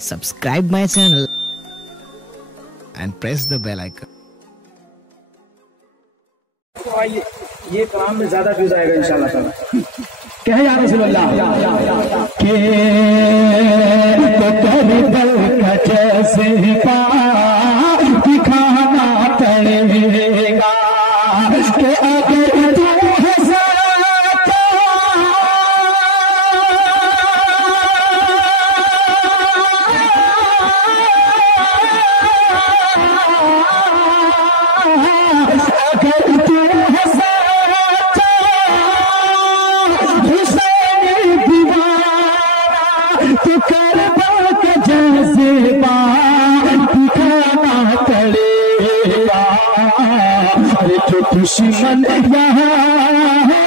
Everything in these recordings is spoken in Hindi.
subscribe my channel and press the bell icon. ये काम में ज्यादा व्यूज आएगा इंशाल्लाह ताला। कहे या रसूलुल्लाह के तो करबल का जैसे पा दिखाना पड़ेगा कि अगर तू दुश्मन यहाँ है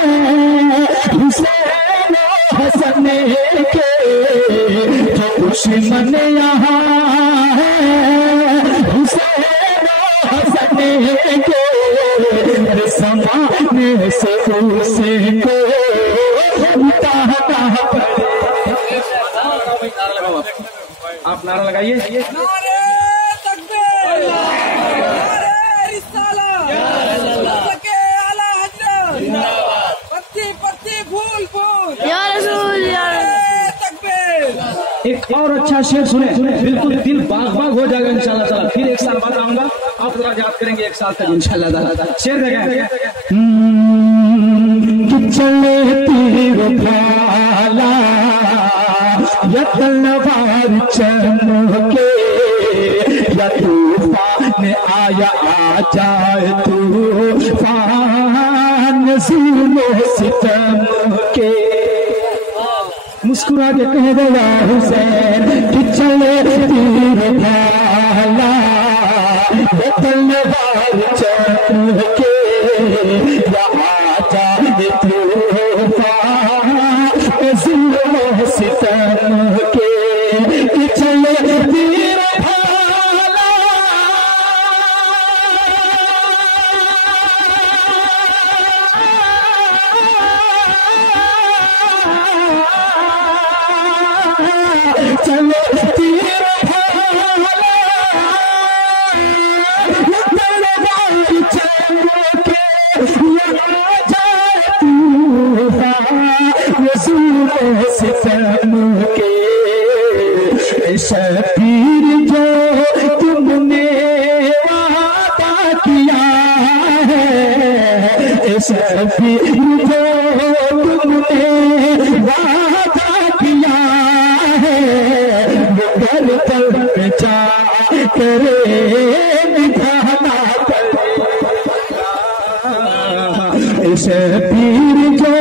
हुसैन हसन के, जो दुश्मन यहाँ है हुसैन हसन के, समाने से उसे को उतारना पड़ेगा। आप नारा लगाइए। एक और अच्छा शेर सुने, बिल्कुल दिल बाग बाग हो जाएगा इंशाल्लाह ताला। फिर एक साल बाद आऊंगा, आप जरा याद करेंगे एक साल तक इंशाल्लाह ताला। शेर देखें कि चले तीर भाला या तलवार चमके या तूफान आया आ जाए तूफान ज़ुल्म सितम के, मुस्कुरा के कह दे या हुसैन कि चले तीर भाला तलवार चमके या आजा तूफान ज़ुल्म सितम के, कि चले तीर भाला चले तीर भाला तलवार चमके या जाए तूफान ज़ुल्म सितम के, शबीर जो तुमने वादा किया है, शबीर जो तुमने वादा किया है, वो घर पर जा करे निभाना पड़ेगा। शबीर जो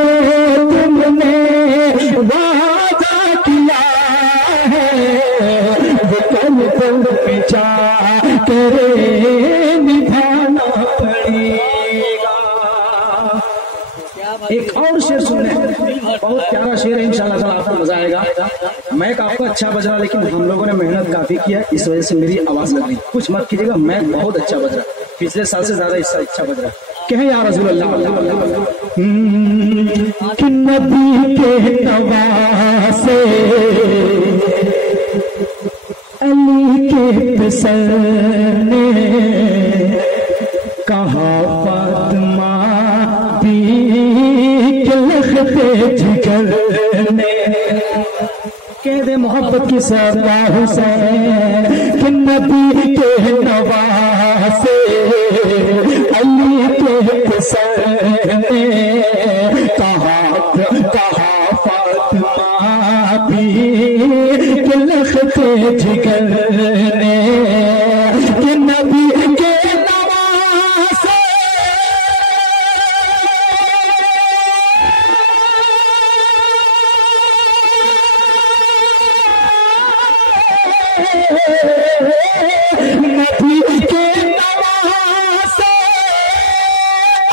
तुमने वादा किया जा करे निभाना पड़ेगा। एक और शेर सुनने, बहुत प्यारा शेर है इंशाल्लाह ताला, आपको मजा आएगा। मैक आपका अच्छा बज रहा, लेकिन हम लोगों ने मेहनत काफी किया, इस वजह से मेरी आवाज लग रही। कुछ मत कीजिएगा, मैक बहुत अच्छा बज रहा, पिछले साल से ज्यादा इससे अच्छा बज रहा। कहे या रसूलुल्लाह कि नबी के नवासे अली के फिसल ने कहा फातिमा दी के लखते जिगर ने, कह दे मोहब्बत की सदा हुसैन कि नबी के नवासे अली के फिसल ने कहा फातिमा भी के लखते जिगर ने, कि नबी के नवासे नबी के नवासे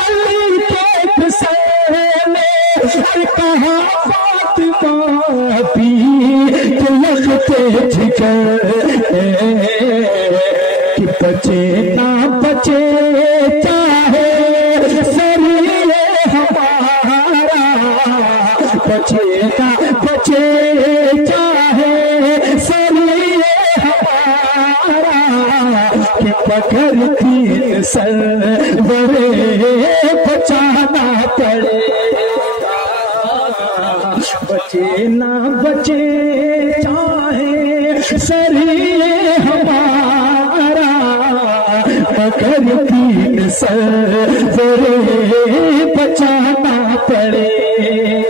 अली के फिसल ने कहा फातिमा भी के लखते जिगर, कि बचे ना बचे चाहे शरीर हमारा, बचे ना बचे चाहे शरीर सरवरे बचाना पड़े। बचे ना बचे चाहे शरीर हमारा, मगर दीन सरवरे बचाना पड़े।